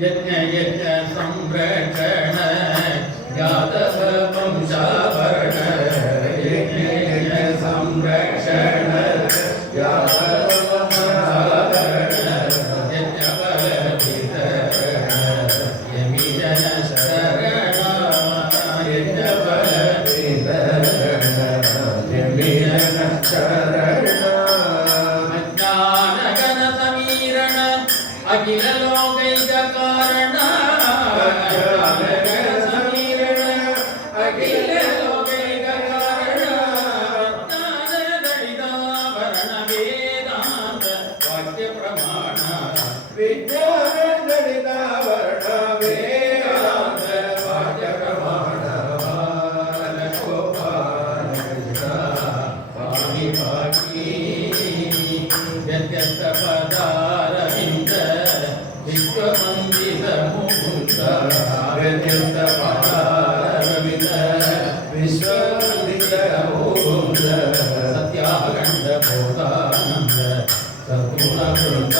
यज्ञ यज्ञ संरक्षण यादव वंशावरण यज्ञ यज्ञ संरक्षण यादव वंशावरण यज्ञ बल वितरण यमी जन शरण यज्ञ बल वितरण यमी जन शरण अज्ञान गण समीरण अखिल लोकैक कारण समीरण अखिल लोकैक कारण ज्ञान गणितावरण वेदांत वाक्य प्रमाण विज्ञान गणितावरण वेदांत वाक्य प्रमाण बाल गोपाल कृष्ण पाहि पाहि व्यत्यस्त पदारविंद विश्ववंदित मुकुंद व्यत्यस्त पदारविंद विश्ववंदित मुकुंद सत्याखंड बोधानंद सद्गुण वृंद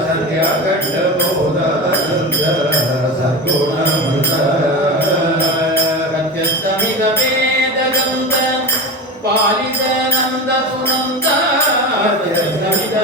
सत्याखंड बोधानंद सद्गुण वृंद प्रत्यस्तमिद वेदगंध पालित नंद सुनंद प्रत्यस्तमिद